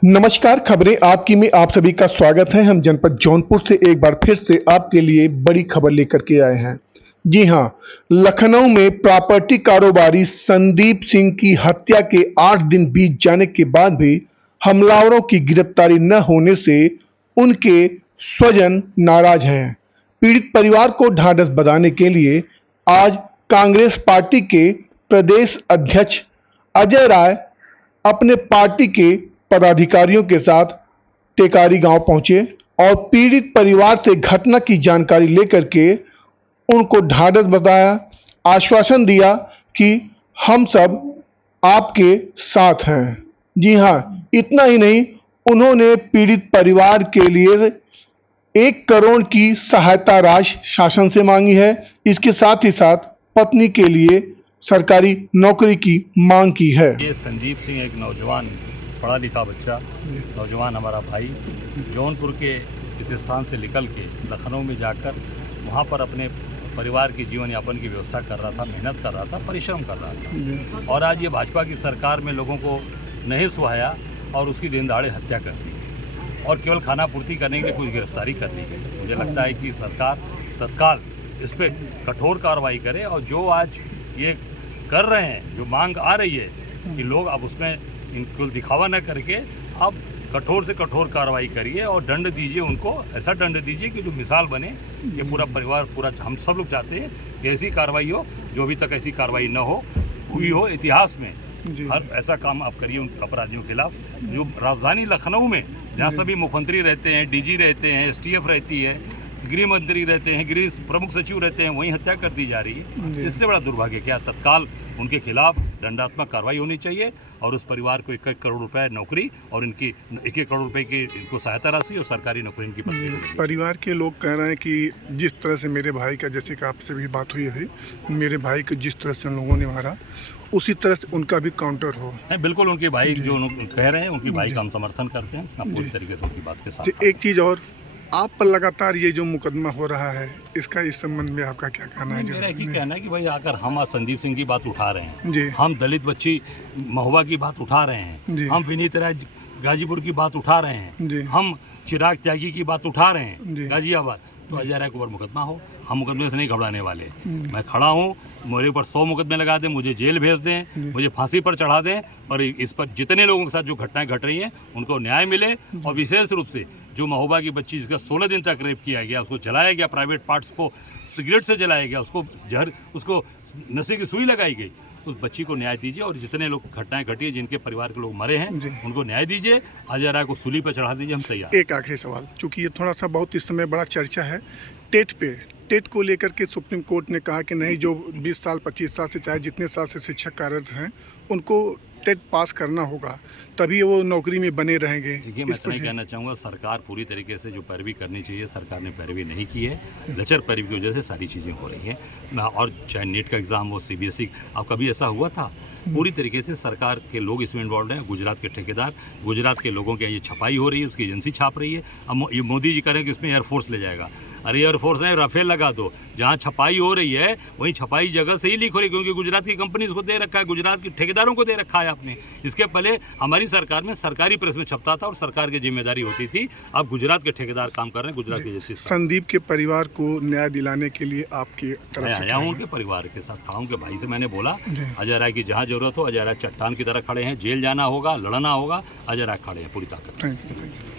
नमस्कार, खबरें आपकी में आप सभी का स्वागत है। हम जनपद जौनपुर से एक बार फिर से आपके लिए बड़ी खबर लेकर के आए हैं। जी हां, लखनऊ में प्रॉपर्टी कारोबारी संदीप सिंह की हत्या के 8 दिन बीत जाने के बाद भी हमलावरों की गिरफ्तारी न होने से उनके स्वजन नाराज हैं। पीड़ित परिवार को ढांढस बंधाने के लिए आज कांग्रेस पार्टी के प्रदेश अध्यक्ष अजय राय अपने पार्टी के पदाधिकारियों के साथ टेकारी गांव पहुंचे और पीड़ित परिवार से घटना की जानकारी लेकर के उनको ढांढस बंधाया, आश्वासन दिया कि हम सब आपके साथ हैं। जी हां, इतना ही नहीं, उन्होंने पीड़ित परिवार के लिए 1 करोड़ की सहायता राशि शासन से मांगी है। इसके साथ ही साथ पत्नी के लिए सरकारी नौकरी की मांग की है। ये संदीप सिंह एक नौजवान पढ़ा लिखा बच्चा, नौजवान हमारा भाई जौनपुर के इस स्थान से निकल के लखनऊ में जाकर वहाँ पर अपने परिवार के जीवन यापन की व्यवस्था कर रहा था, मेहनत कर रहा था, परिश्रम कर रहा था। और आज ये भाजपा की सरकार में लोगों को नहीं सुहाया और उसकी दिन दहाड़े हत्या कर दी और केवल खाना पूर्ति करने के लिए कुछ गिरफ्तारी कर ली गई। मुझे लगता है कि सरकार तत्काल इस पर कठोर कार्रवाई करे और जो आज ये कर रहे हैं, जो मांग आ रही है कि लोग अब उसमें इनको दिखावा न करके अब कठोर से कठोर कार्रवाई करिए और दंड दीजिए उनको, ऐसा दंड दीजिए कि जो मिसाल बने। ये पूरा परिवार, पूरा हम सब लोग चाहते हैं कि ऐसी कार्रवाई हो, जो अभी तक ऐसी कार्रवाई न हो हुई हो इतिहास में। हर ऐसा काम आप करिए उन अपराधियों के खिलाफ। जो राजधानी लखनऊ में जहाँ सभी मुख्यमंत्री रहते हैं, डीजी रहते हैं, एसटीएफ रहती है, गृह मंत्री रहते हैं, गृह प्रमुख सचिव रहते हैं, वहीं हत्या कर दी जा रही है। इससे बड़ा दुर्भाग्य क्या? तत्काल उनके खिलाफ दंडात्मक कार्रवाई होनी चाहिए और उस परिवार को 1-1 करोड़ रुपए नौकरी और इनकी 1-1 करोड़ रुपए की इनको सहायता राशि और सरकारी नौकरी इनकी पत्नी को। परिवार के लोग कह रहे हैं कि जिस तरह से मेरे भाई का, जैसे कि आपसे भी बात हुई है, मेरे भाई को जिस तरह से उन लोगों ने मारा उसी तरह से उनका भी काउंटर हो। बिल्कुल, उनके भाई जो कह रहे हैं उनकी भाई का हम समर्थन करते हैं पूरी तरीके से उनकी बात के साथ। एक चीज़ और, आप पर लगातार ये जो मुकदमा हो रहा है, इसका इस संबंध में आपका क्या कहना है? मेरा ही कहना है कि भाई अगर हम आज संदीप सिंह की बात उठा रहे हैं, जी, हम दलित बच्ची महुआ की बात उठा रहे हैं, हम विनीत राय गाजीपुर की बात उठा रहे हैं, जी, हम चिराग त्यागी की बात उठा रहे हैं जी, गाजियाबाद, तो अजय राय के ऊपर मुकदमा हो। हम मुकदमे से नहीं घबराने वाले। मैं खड़ा हूँ, मेरे ऊपर 100 मुकदमे लगा दें, मुझे जेल भेज दें, मुझे फांसी पर चढ़ा दें, और इस पर जितने लोगों के साथ जो घटनाएं घट रही हैं उनको न्याय मिले। और विशेष रूप से जो महोबा की बच्ची जिसका 16 दिन तक रेप किया गया, उसको जलाया गया, प्राइवेट पार्ट्स को सिगरेट से जलाया गया, उसको नशे की सुई लगाई गई, उस बच्ची को न्याय दीजिए। और जितने लोग घटनाएं घटी है, जिनके परिवार के लोग मरे हैं, उनको न्याय दीजिए। अजय राय को सूली पर चढ़ा दीजिए, हम तैयार। एक आखिरी सवाल, चूंकि ये थोड़ा सा बहुत इस समय बड़ा चर्चा है टेट को लेकर के सुप्रीम कोर्ट ने कहा कि नहीं, जो 20 साल 25 साल से चाहे जितने साल से शिक्षक कार्यरत हैं उनको टेट पास करना होगा, तभी वो नौकरी में बने रहेंगे। देखिए, मैं नहीं कहना चाहूँगा, सरकार पूरी तरीके से जो पैरवी करनी चाहिए सरकार ने पैरवी नहीं की है। लचर पैरवी की वजह से सारी चीज़ें हो रही हैं। और चाहे नीट का एग्ज़ाम हो, सीबीएसई, अब कभी ऐसा हुआ था? पूरी तरीके से सरकार के लोग इसमें इन्वॉल्व हैं। गुजरात के ठेकेदार, गुजरात के लोगों के ये छपाई हो रही है, उसकी एजेंसी छाप रही है। अब ये मोदी जी कह रहे हैं कि इसमें एयरफोर्स ले जाएगा। अरे एयरफोर्स नहीं, राफेल लगा दो। जहाँ छपाई हो रही है वहीं छपाई जगह से ही लीक हो रही है, क्योंकि गुजरात की कंपनी को दे रखा है, गुजरात के ठेकेदारों को दे रखा है आपने। इसके पहले हमारी सरकार में सरकारी प्रेस में छपता था और सरकार की जिम्मेदारी होती थी। अब गुजरात के ठेकेदार काम कर रहे हैं, गुजरात की एजेंसी। संदीप के परिवार को न्याय दिलाने के लिए आपकी तरफ से आया हूँ, उनके परिवार के साथ खड़ा हूँ। उनके भाई से मैंने बोला अजय राय की जहाँ जरूरत हो, अजय राय चट्टान की तरह खड़े हैं। जेल जाना होगा, लड़ना होगा, अजय राय खड़े हैं पूरी ताकत।